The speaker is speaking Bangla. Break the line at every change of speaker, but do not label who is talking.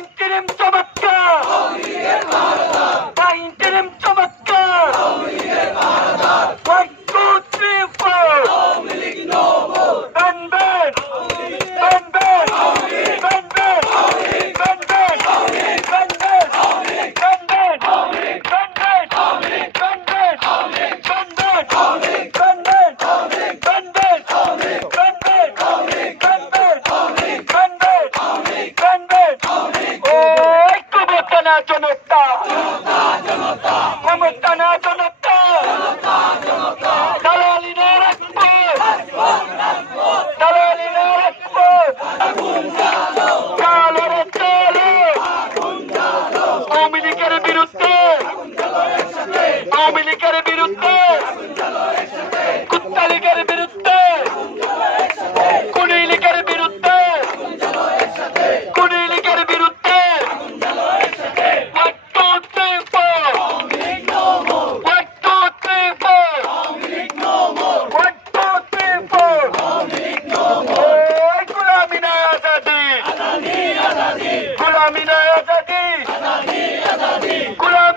Kim Kim Thomas. না জনতা। ক্ষমতা না জনতা। দালালি না রাখব। দালালি না রাখব। চালো রে চালো। আওয়ামী লীগের বিরুদ্ধে। আওয়ামী লীগের आजादी आजादी गुलाम